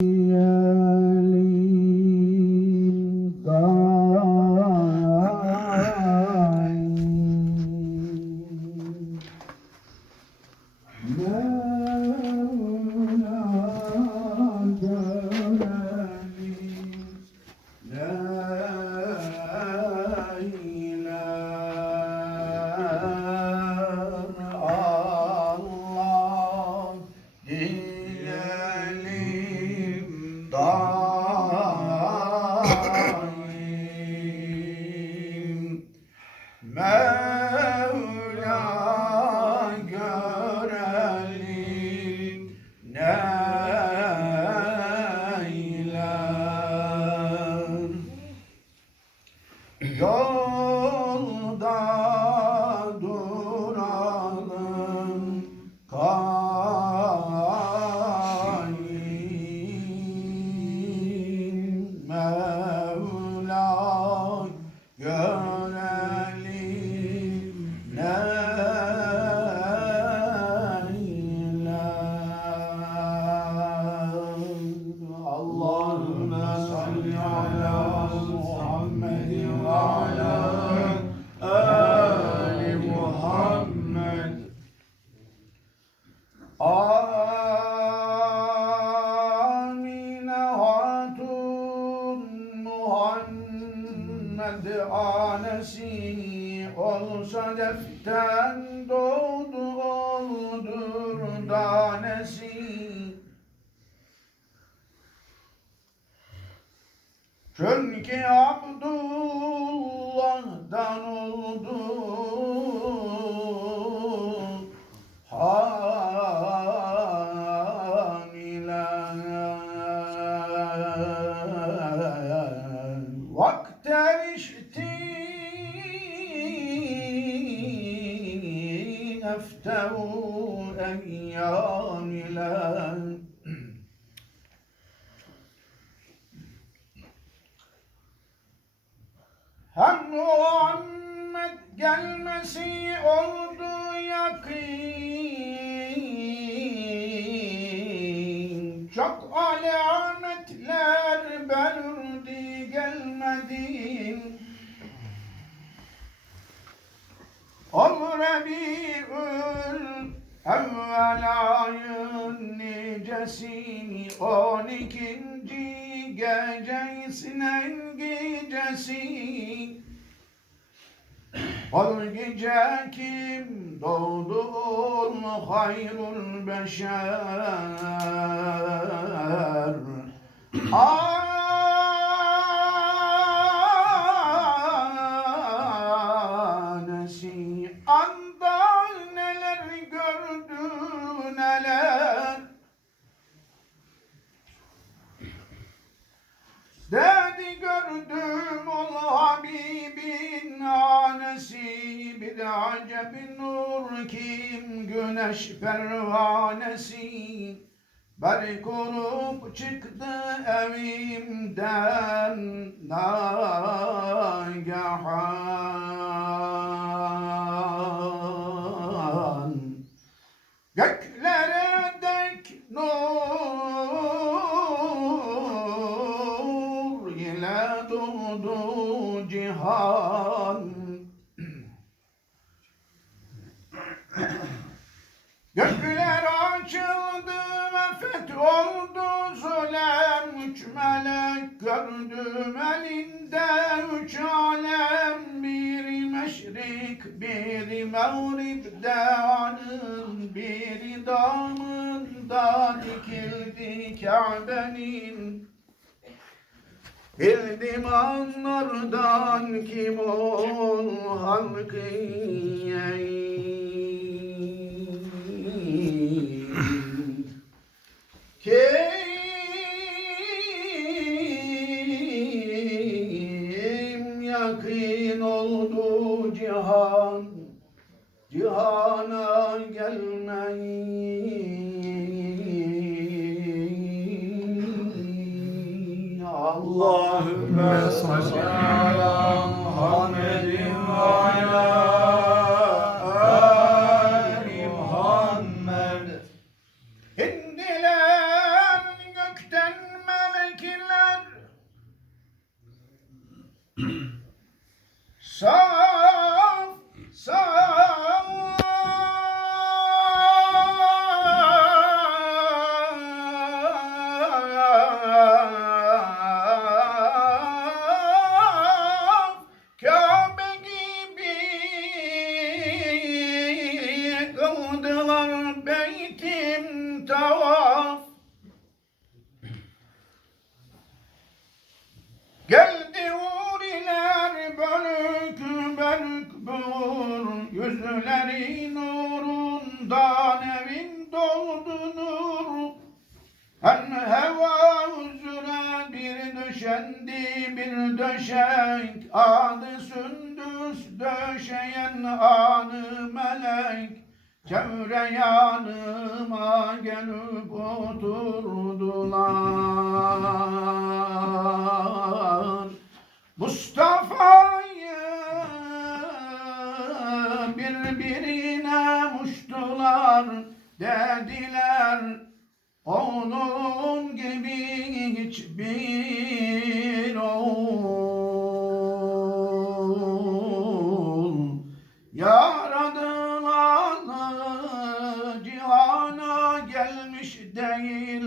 Allah danesi Çünkü Abdullah'dan oldu gelmesi oldu yakin Çok alametler belirdi gelmedin Omrebiül evvel ayın nicesi On ikinci gecesinin gecesi O gece kim doğdu ol hayrul beşer? Anesi anesi Bir acep nur kim? Güneş pervanesi. Berk olup çıktı evimden nagahan Göklere Gökler açıldı ve fetholdu zulem Üç melek gördüm elinde. Üç alem Biri meşrik, biri mağribde. Anın Biri damında dikildi Kabe'nin. Bildim anlardan kim ol halkı Kim yakın oldu cihan? Cihana gelmeyi Allahümme salli ala Muhammedin ve ala Çevre yanıma gelip oturdular. Mustafa'yı birbirine muştular. Dediler Onun gibi hiçbir oğul Yaradılan değil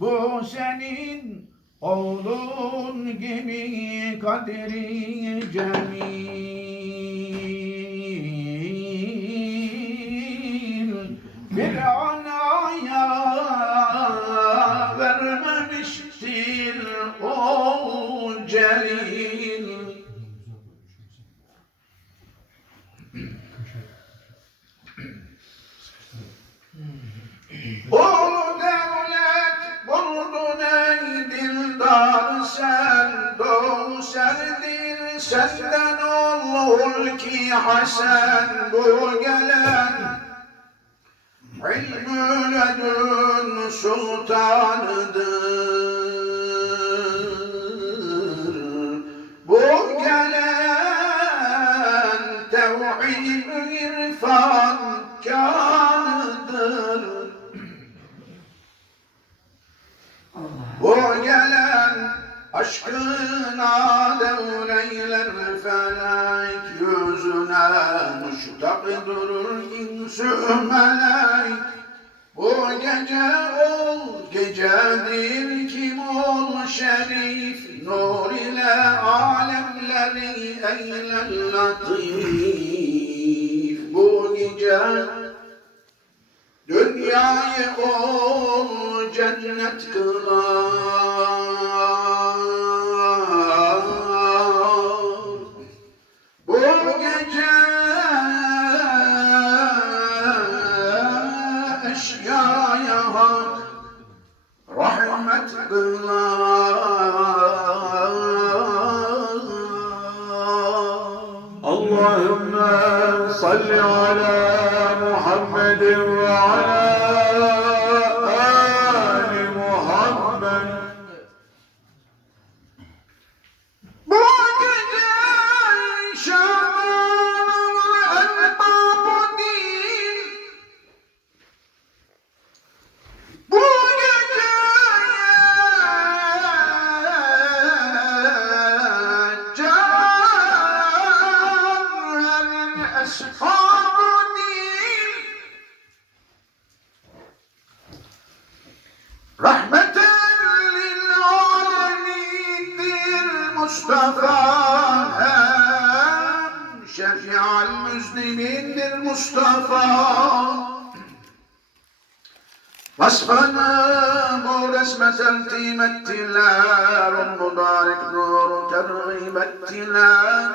Bu senin oğlun gibi kaderi cemil hasen Bu gelen. İlmü ledün sultanıdır. Bu gelen tevhid irfan kanıdır Bu gelen aşkına devreyler felek Yüzüne müştak durur insü melek. Bu gece ol gecedir kim ol şerif Nur ile alemleri eyle latif Bu gece Dünyayı ol cennet kılar اللهم صل على nuru tergib ettiler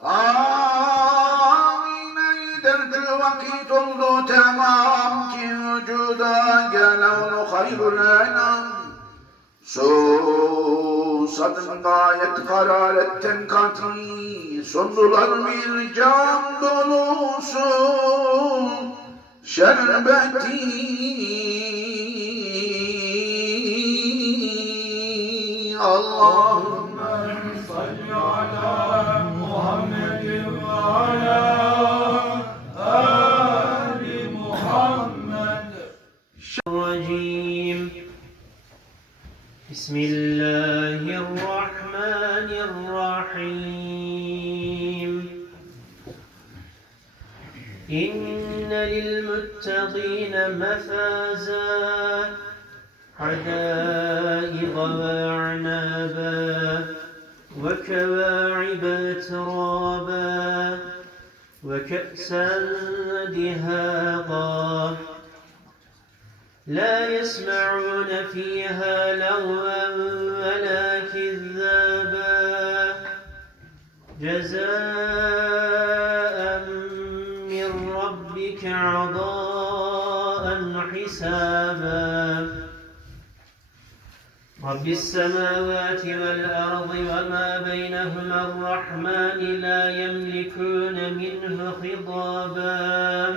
Amin derdi vakit oldu tamam ki vücuda gelen hayrul enam. Susadın gayet hararetten kat'i Sundular bir cam dolusu Şerbeti. Allah'ım بسم الله الرحمن الرحيم. إن للمتقين مفازا حدائق وأعنابا وكواعب ترابا وكأسا دهاقا. لا يسمعون فيها لغوا ولا كذابا. جزاء ربك عطاء حسابا. رب السماوات والأرض وما بينهما الرحمن لا يملكون منه خطابا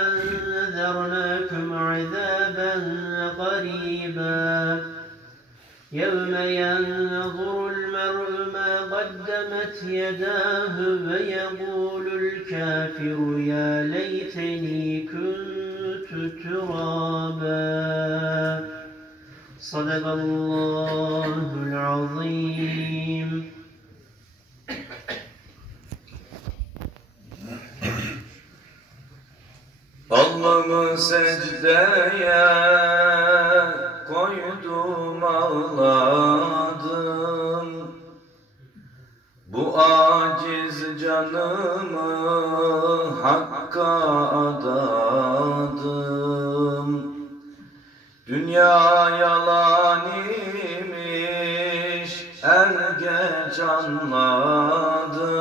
أنذرناكم عذابا قريبا. يوم ينظر المرء ما قدمت يداه ويقول الكافر يا ليتني كنت ترابا. صدق الله العظيم. Secdeye koydum ağladım. Bu aciz canımı Hakk'a adadım. Dünya yalan imiş er geç anladım.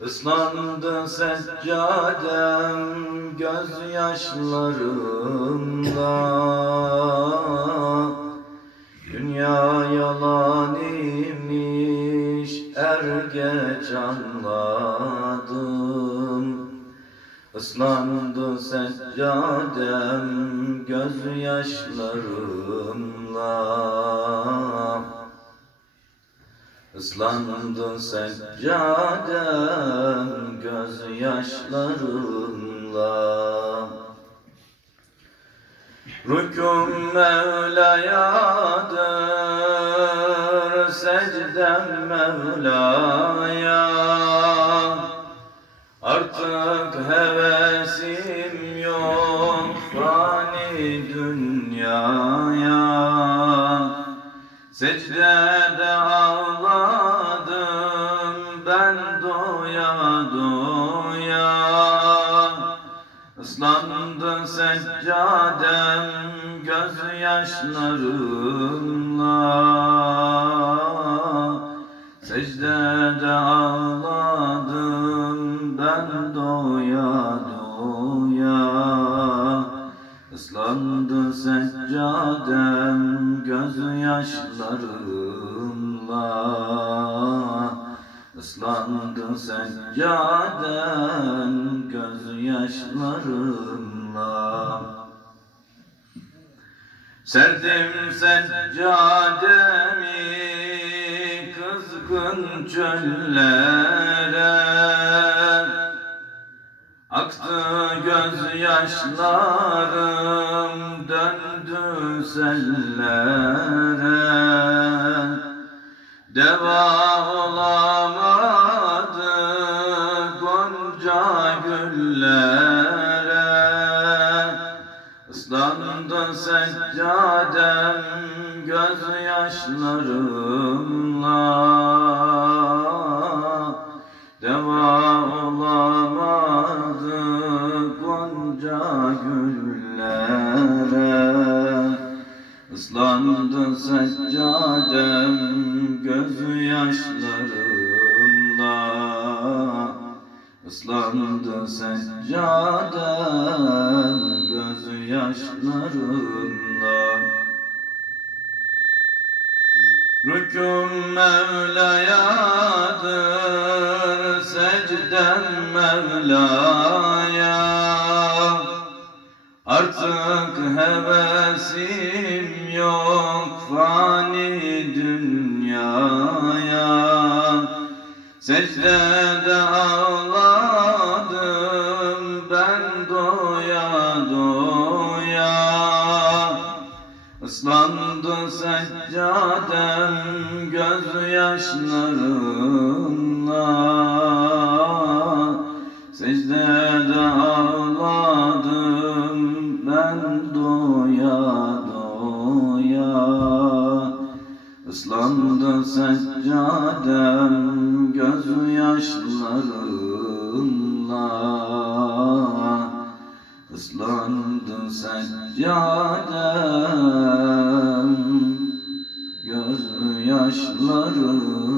Islandı seccadem gözyaşlarımla Dünya yalan imiş er geç anladım Islandı seccadem gözyaşlarımla Islandı seccadem gözyaşlarımla Rüküm Mevla'yadır, secdem Mevla'ya Artık hevesim yok fani dünyaya. Secdede seccadem gözyaşlarımla Secdede ağladım ben doya doya. Islandı seccadem gözyaşlarımla Islandı seccadem gözyaşlarımla Serdim seccademi kızgın çöllere. Aktı gözyaşlarım döndü sellere. Deva olamadı seccadem gözyaşlarımla. Deva olamadı gonca güllere. Islandı seccadem gözyaşlarımla Rüküm Mevla'yadır, secden Mevla'ya. Artık hevesim yok fani dünyaya. Secdede ağladım Seccadem. Gözyaşlarımla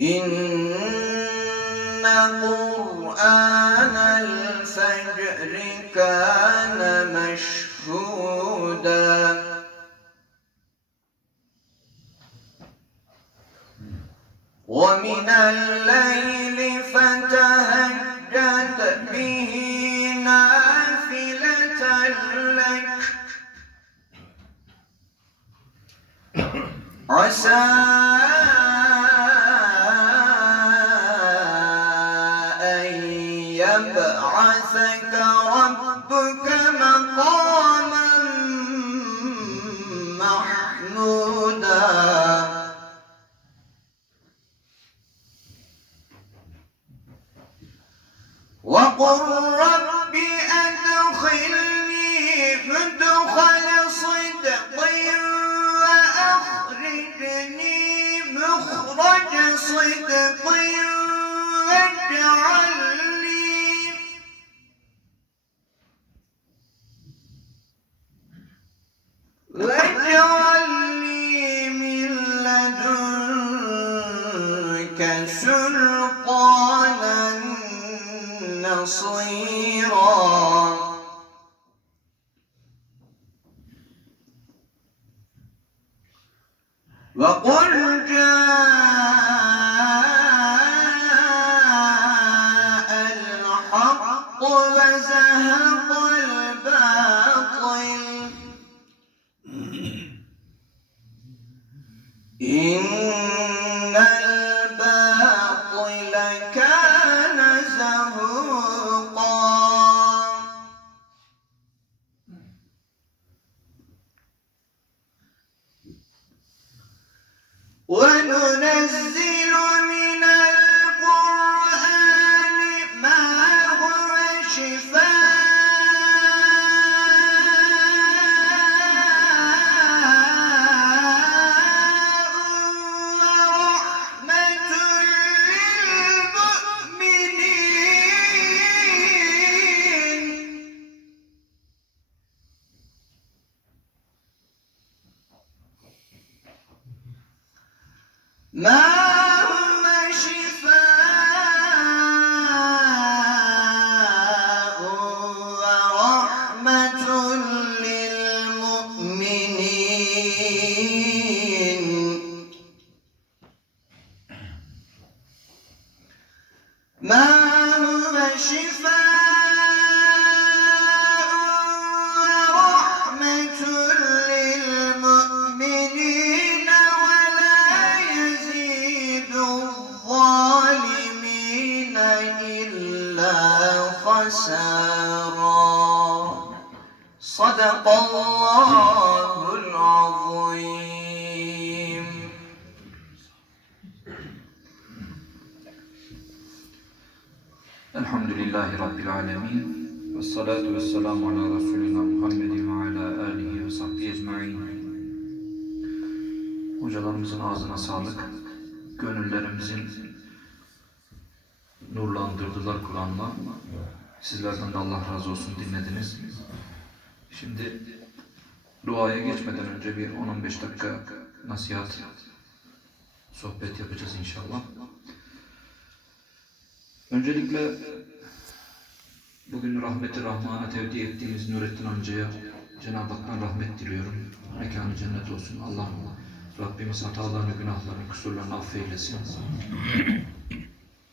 إن قرآن الفجر كان مشهوداً. ومن الليل فتهجد به نافلة لك. عسى يبعثك ربك مقاما محمودا. وقل رب أدخلني مدخل صدق وأخرجني مخرج صدق واجعل وزهق الباطل Nah. Elhamdülillahi Rabbil Alemin. Ve salatu ve selamu ala Resulina Muhammedin ve ala alihi ve sahbihi ecma'in. Hocalarımızın ağzına sağlık. Gönüllerimizin nurlandırdılar Kur'an'la. Sizlerden de Allah razı olsun dinlediniz. Şimdi duaya geçmeden önce bir 10-15 dakika nasihat, sohbet yapacağız inşallah. Öncelikle Bugün rahmeti Rahman'a tevdi ettiğimiz Nurettin amcaya Cenab-ı Hak'tan rahmet diliyorum. Mekanı cennet olsun. Allah Rabbimiz hatalarını, günahlarını, kusurlarını affeylesin.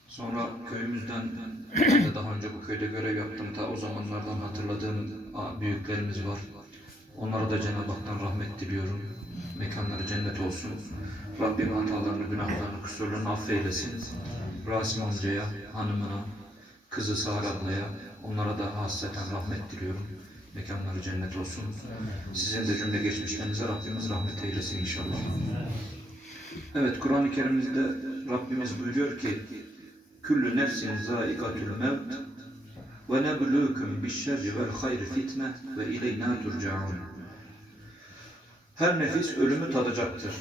Sonra köyümüzden de daha önce bu köyde görev yaptım. Ta o zamanlardan hatırladığım büyüklerimiz var. Onlara da Cenab-ı Hak'tan rahmet diliyorum. Mekanları cennet olsun. Rabbim hatalarını, günahlarını, kusurlarını affeylesin. Rasim amcaya, hanımına, kızı Sahar ablaya, onlara da hasreten rahmet diliyorum. Mekanları cennet olsun. Sizin de cümle geçmişlerinize Rabbimiz rahmet eylesin inşallah. Evet, Kur'an-ı Kerim'imizde Rabbimiz buyuruyor ki Küllü nefsin zâikatül mevt ve neblûküm bişşerri vel hayri fitne ve ileyna turcaun. Her nefis ölümü tadacaktır.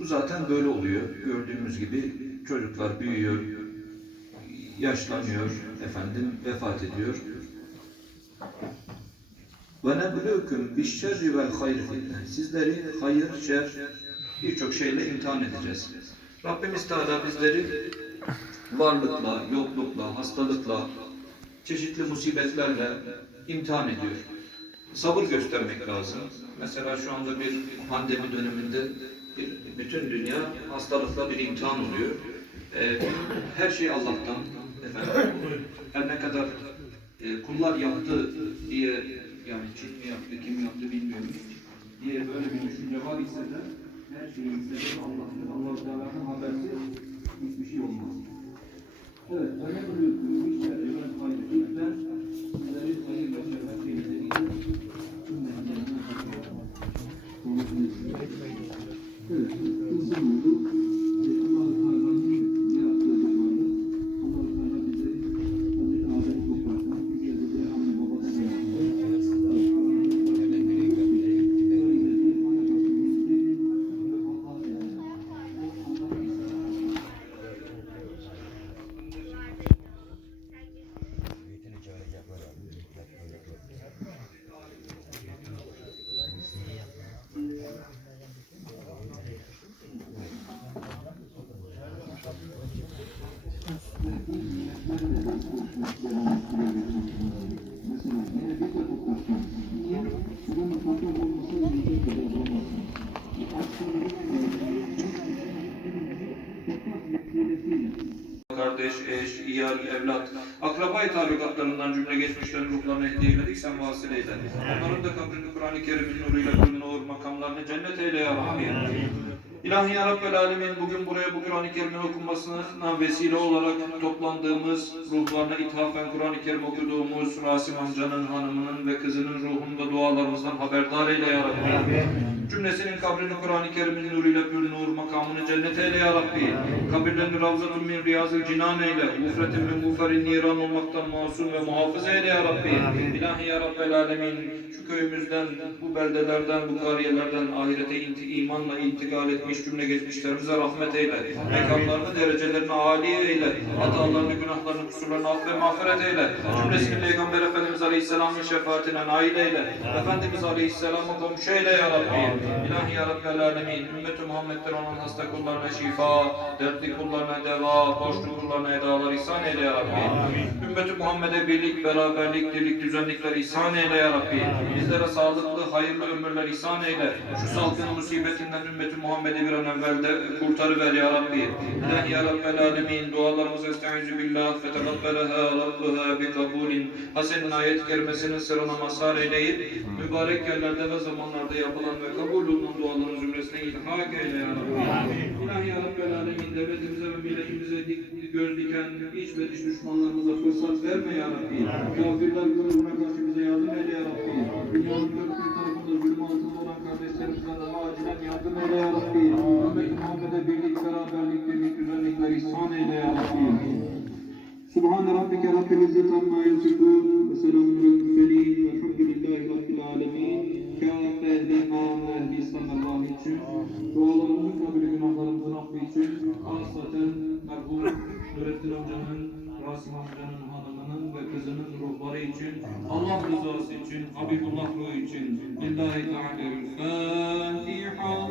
Bu zaten böyle oluyor. Gördüğümüz gibi çocuklar büyüyor, yaşlanıyor, efendim vefat ediyor. Ve neblûküm bişşerri vel fitne. Sizleri hayır, şer, birçok şeyle imtihan edeceğiz. Rabbimiz Teala bizleri varlıkla, yoklukla, hastalıkla, çeşitli musibetlerle imtihan ediyor. Sabır göstermek lazım. Mesela şu anda bir pandemi döneminde bütün dünya hastalıkla bir imtihan oluyor. Ee, her şey Allah'tan. Efendim, her ne kadar e, kullar yaptı diye yani Çin mi yaptı, kim yaptı bilmiyoruz diye böyle bir düşünce var ise de her şeyin sebebi Allah'tır. Allah-u Teala'nın habersiz hiçbir şey olmaz. Evet, öyle buyuruyor. Bir şey ben hayır. Ben sizleri hayır ve şeref şeyleriyle Evet, insanoğlu Allah-u evlat, akrabayı talukatlarından cümle geçmişlerin ruhlarını hediye eyledik, sen vasıl. Onların da kabrini Kur'an-ı Kerim'in nuruyla gönlüne uğur makamlarını cennet eyle ya Rabbi. İlahi ya Rabbel Alemin bugün buraya bu Kur'an-ı Kerim'in okunmasına vesile olarak toplandığımız, ruhlarına ithafen Kur'an-ı Kerim okuduğumuz Rasim amcanın, hanımının ve kızının ruhunu da dualarımızdan haberdar eyle ya Rabbi. Cümlesinin kabrini Kur'an-ı Kerim'in nuruyla bir nur makamını cennet eyle ya Rabbi. Kabirlerini ravzatun min riyazı cinan eyle. Ufretin min guferin niran olmaktan masum ve muhafız eyle ya Rabbi. İlahi ya Rabbel Alemin şu köyümüzden, bu beldelerden, bu kariyelerden ahirete inti, imanla intikal etmiş cümle geçmişlerimize rahmet eyle. Mekanlarını, derecelerini âli eyle. Hatalarını, günahlarını, kusurlarını aff ve mağfiret eyle. Cümlesini Peygamber Efendimiz Aleyhisselam'ın şefaatine nail eyle. Efendimiz Aleyhisselam'ı komşu eyle ya Rabbi. İlahi ya Rabbel Alemin. Ümmet-i Muhammed'den olan hasta kullarına şifa, dertli kullarına deva, borçlu kullarına edalar ihsan eyle ya Rabbi. Ümmet-i Muhammed'e birlik, beraberlik, dirlik, düzenlikler ihsan eyle ya Rabbi. Bizlere sağlıklı, hayırlı ömürler ihsan eyle. Şu salgın musibetinden ümmeti Muhammed'i bir an evvel de kurtarıver ya Rabbi. İlahi ya Rabbel Alemin. Dualarımızı estaizu billah ve tekabbeleha Rabbuha bi kabulin. Hasenin ayet kerimesinin sırrına mazhar eyleyip mübarek yerlerde ve zamanlarda yapılan ve kabul olunan duaların zümresine ilhak eyle ya Rabbi. İlahi ya Rabbel Alemin. Devletimize ve milletimize dik, göz diken iç ve dış düşmanlarımıza fırsat verme ya Rabbi. Kafirler grubuna karşı bize yardım eyle ya Rabbi. Dünyanın dört bir tarafında zulüm olan kardeşlerimize daha acilen yardım eyle ya Rabbi. Ümmet-i Muhammed'e birlik, beraberlik, birlik, güzellikler ihsan eyle ya Rabbi. Subhan rabbike rabbil izzeti amma yasifun ve selamun alel murselin velhamdülillahi rabbil alemin. Kâfe defa ehli sallallahu için dualarımızın kabulü günahlarımızın affı için. Hasaten merhum Nurettin amcanın, Rasim amcanın hanımının ve kızının ruhları için Allah rızası için, Habibullah ruhu için. Lillahi Teala'l-Fatiha.